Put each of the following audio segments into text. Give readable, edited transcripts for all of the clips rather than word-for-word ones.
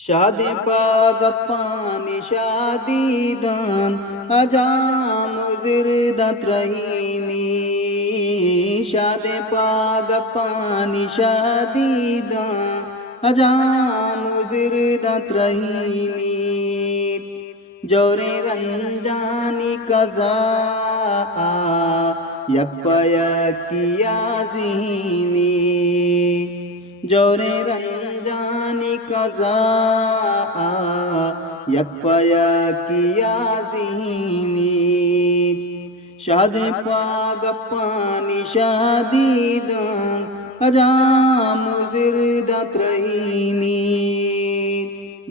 शादी पागप्पानि शादीदान अजामुजिरदत रहीनी शादी पागप्पानि शादीदान अजामुजिरदत रहीनी जोरे रंजानी कज़ा यक्पयकिया ज़ीनी जोरे रंजानी कज़ा यक्पयकिया ज़ीनी शादी पागप्पानि शादीदान अजामुजिरदत रहीनी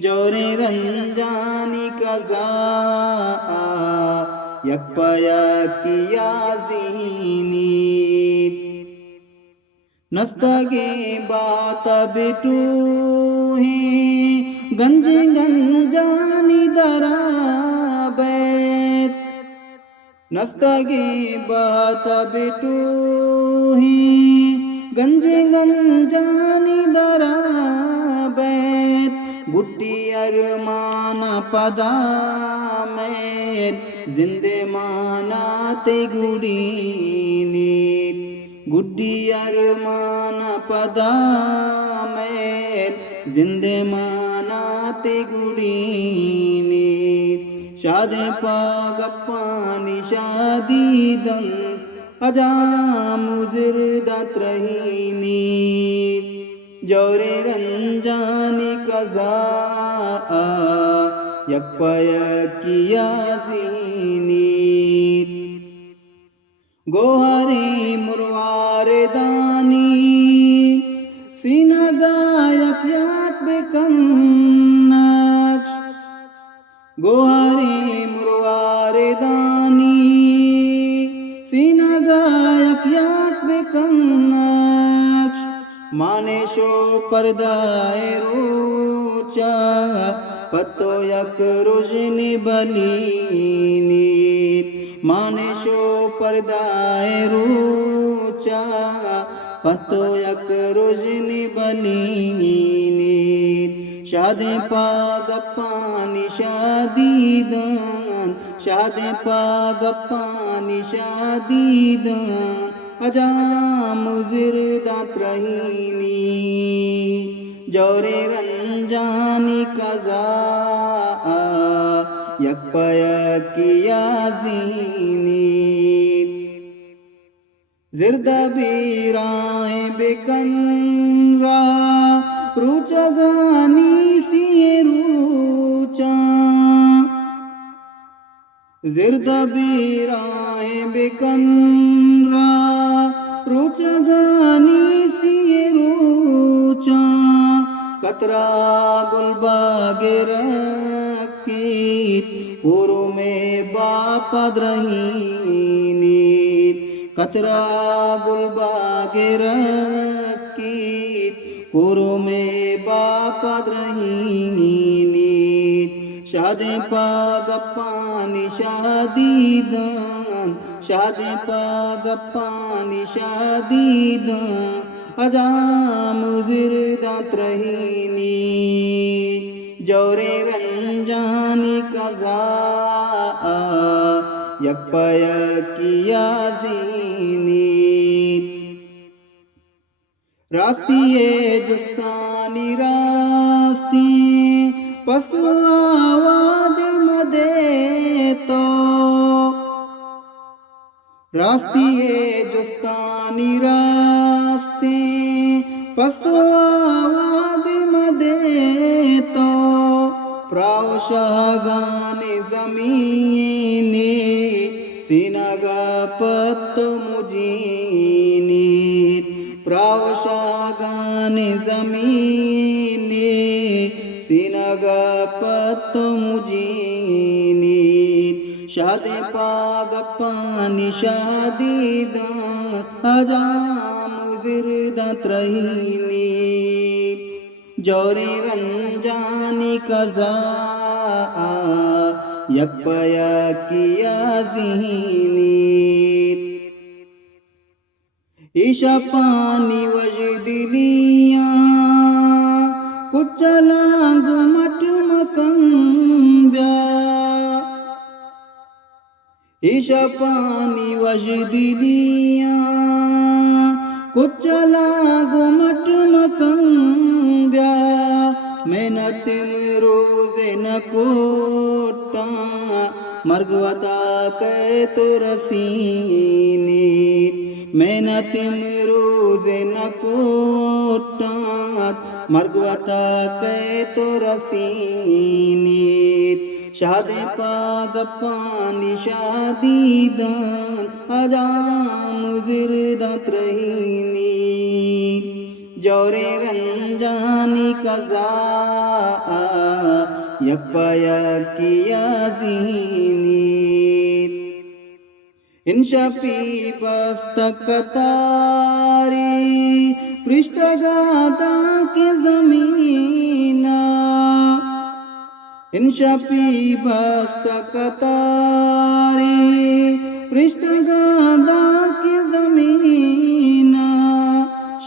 जोरे रंजानी कज़ा यक्पयकिया ज़ीनी नस्तगे बात बिटू हैं गंज गंजानी दराबैत नस्तगे बात बिटू हैं गंज गंजानी दराबैत गुट्टी अरमाना पदा में जिंदे मानाते गुड़ीनी गुड्डी अरमाना पदा में जिंदे मानाते गुड़ीनी शादी पागप्पानि शादीदान अजामुजिरदत रहीनी जोरे रंजानी कज़ा यक्पयकिया ज़ीनी गोहरे मुरवारे दानी सीनगा यफ्यात बेकन्नज गोहरे मुरवारे दानी सीनगा यफ्यात बेकन्नज माने शो पर्दाए रोचा पतो यक रुजनी बलीनी माने शो पर्दाए रोचा पतो यक रुजनी बलीनी शादी पागप्पानि शादीदान शादी पागप्पानि शादीदान अजामुजिरदत रहीनी जोरे रंजानी कज़ा यक्पयकिया ज़ीनी ज़िरदा बीराए बेकन्रा रुचगानी सिए रुचा ज़िरदा बीराए बेकन्रा रुचगानी सिए रुचा कतरा गुलबागे रकीत पुरु में बापद रहीनी कतरा गुलबागे रकीत पुरु में बापद रहीनी शादी पागप्पानि शादीदान शादी पागप्पानि शादीदान अजामुजिरदत रहीनी जोरे रंजानी कज़ा यक्पयकिया ज़ीनी रास्तिए जुस्तानी रास्ती पसु आवाज़ मदे तो रास्तिए जुस्तानी रास्ती पसु आवाज़ मदे तो प्रावशागाने ज़मीने सिनगा पत्तो मुजीनी प्रावशागाने ज़मीने सिनगा पत्तो मुजीनी शादी पागप्पानि शादीदान अजामुजिरदत रहीनी जोरे रंजानी कज़ा यक्पयकिया ज़ीनी ईशा पानी वजदिलिया कुचला गुम ईशा पानी वजदिलिया कुचला गुमट मकंब्या मेहनत रोजे न कोटा मर्गवता कै तो रसीनी मेहनत रोजे न कोटा मर्गवता कै तो रसीनी शादे पाग पानी शादी दान हजाम जिरदात रहीनी जौरे रंजानी कजा यकपाया किया ज़ीनी इंशपी बस्तकतारी पृष्ठगाता के ज़मीना इंशपी बस्तकतारी पृष्ठगाता के ज़मीना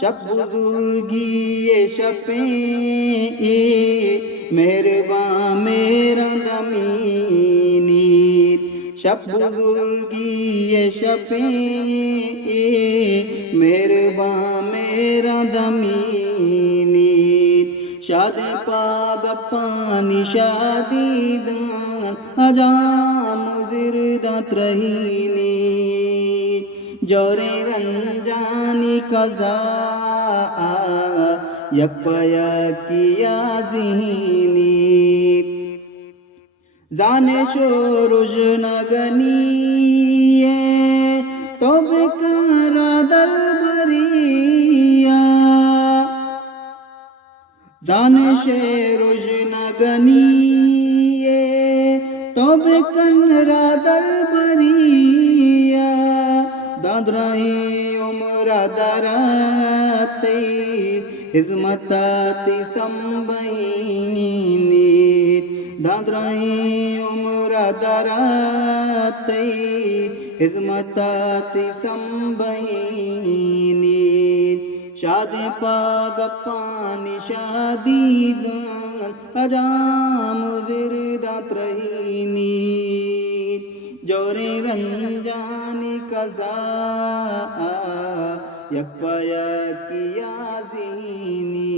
शब बुजुर्गी ये शपे मेहरबान मेरा दमीनी शब बुजुर्गी ये शपे मेहरबान मेरा दमीनी शादी पाग पानी शादी दान हजाम जिरदात रहीनी जौरे रंजानी कजा यकपाया किया ज़ीनी जाने शोरुज नगनी तो बेकारा दरबरिया जाने शेरुज नगनी तो बेकारा दरबरिया दादराई उमरा दराते हिजमताती संबईनी दादराई उमरा दराते हिजमताती संबईनी शादी पाग पानी शादी दान हजाम जिरदात रहीनी जौरे रंजानी कजा यकपाया किया ज़ीनी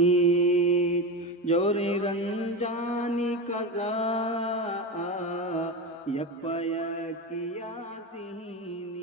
जौरे रंजानी कजा यकपाया किया ज़ीनी।